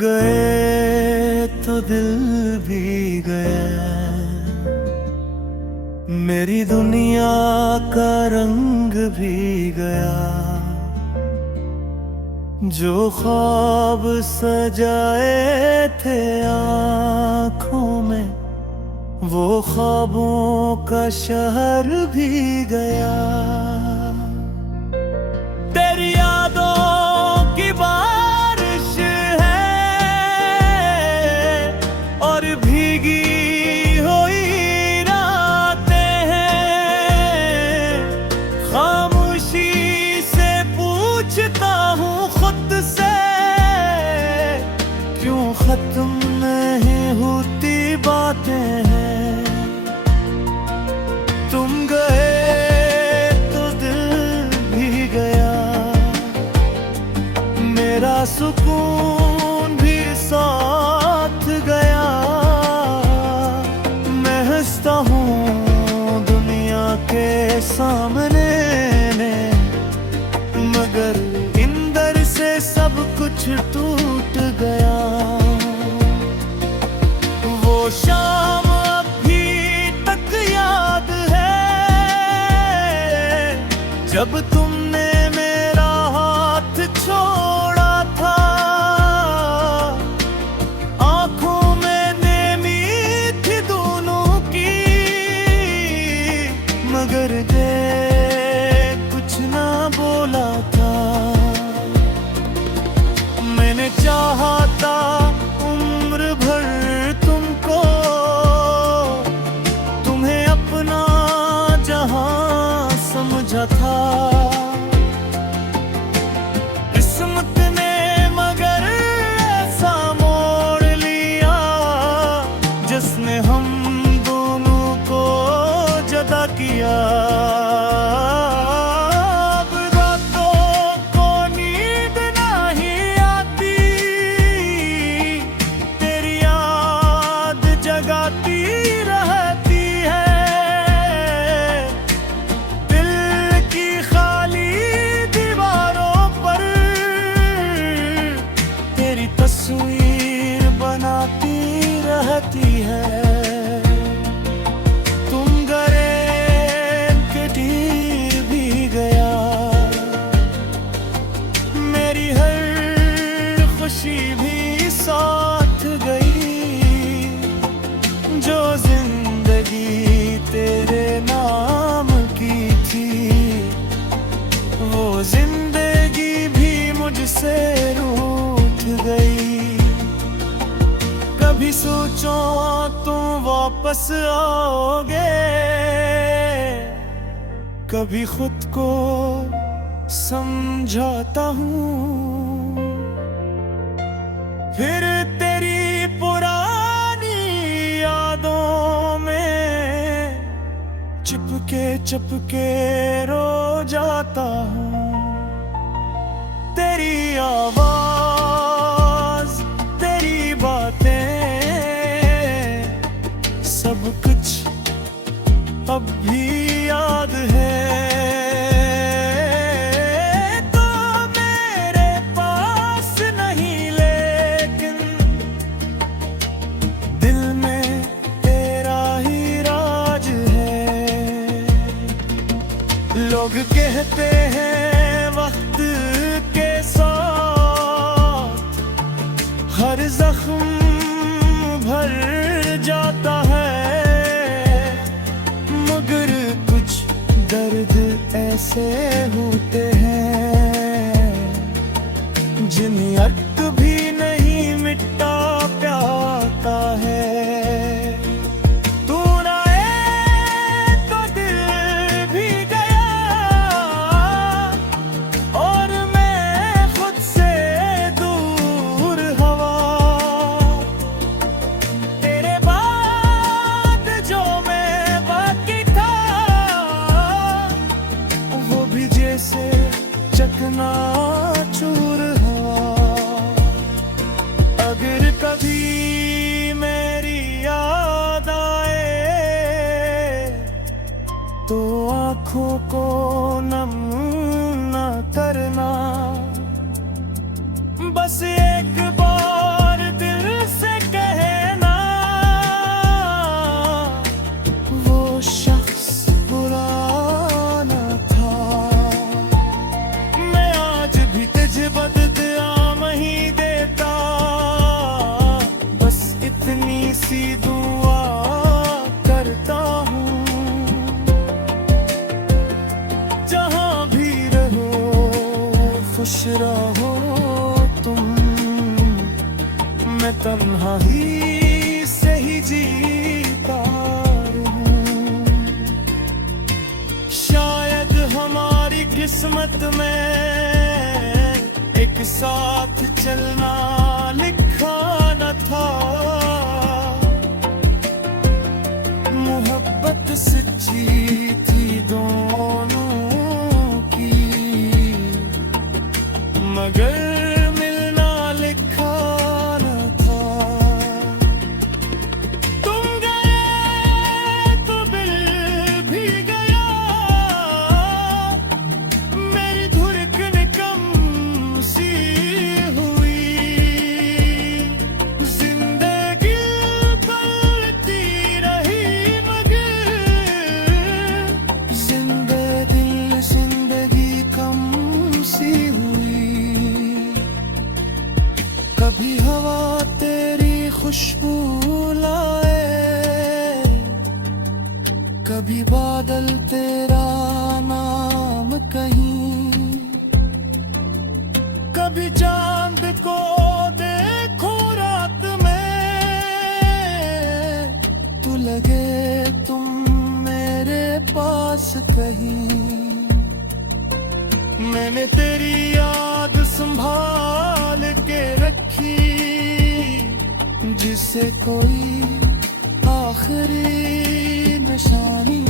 गए तो दिल भी गया, मेरी दुनिया का रंग भी गया। जो ख्वाब सजाए थे आँखों में, वो ख्वाबों का शहर भी गया। तेरी यादों की बारिश है और भीगी हुई रातें हैं। खामोशी से पूछता हूँ खुद से, क्यों खत्म नहीं होती बातें हैं। तुम गए तो दिल भी गया, मेरा सुकून भी साथ गया। मैं हंसता हूँ दुनिया के सामने, मगर अंदर से सब कुछ टूट गया। वो शाम जब तुमने मेरा हाथ छोड़ा था, आंखों में नेमी थी दोनों की, मगर दे कुछ ना बोला था। मैंने चाहा था उम्र भर तुमको, तुम्हें अपना जहां समझा था। किस्मत ने मगर ऐसा मोड़ लिया, जिसने हम दोनों को जुदा किया। अब रातों को नींद नहीं आती, तेरी याद जगाती रहती है। तस्वीर बनाती रहती है। तुम गए के तीर भी गया, मेरी हर खुशी भी साथ गई। जो जिंदगी तेरे नाम की थी, वो जिंदगी भी मुझसे गई। कभी सोचो तुम वापस आओगे, कभी खुद को समझाता हूँ। फिर तेरी पुरानी यादों में चिपके रो जाता हूँ। तेरी आवाज, तेरी बातें, सब कुछ अब भी याद है। तो मेरे पास नहीं, लेकिन दिल में तेरा ही राज है। लोग कहते हैं वक्त के साथ हर जख्म भर जाता है, मगर कुछ दर्द ऐसे होते हैं जिन अर्क भी नहीं मिटा पाता है। चकनाचूर हवा, अगर कभी मेरी याद आए तो आँखों को नम न करना। बस एक बार खुश रहो तुम, मैं तन्हा ही से ही जीता रहूं। शायद हमारी किस्मत में एक साथ चलना लिखा न था, मोहब्बत सच्ची थी दोनों की, मगर मिलना लिखा न था। तुम गए तो दिल भी गया, मेरी धड़कन कम सी हुई, जिंदगी पलटी रही मगर जिंदगी कम सी हुई। कभी हवा तेरी खुशबू लाए, कभी बादल तेरा नाम कहीं, कभी चांद को देखो रात में, तू लगे तुम मेरे पास कहीं। मैंने तेरी याद संभाल के रखी, जिसे कोई आखिरी निशानी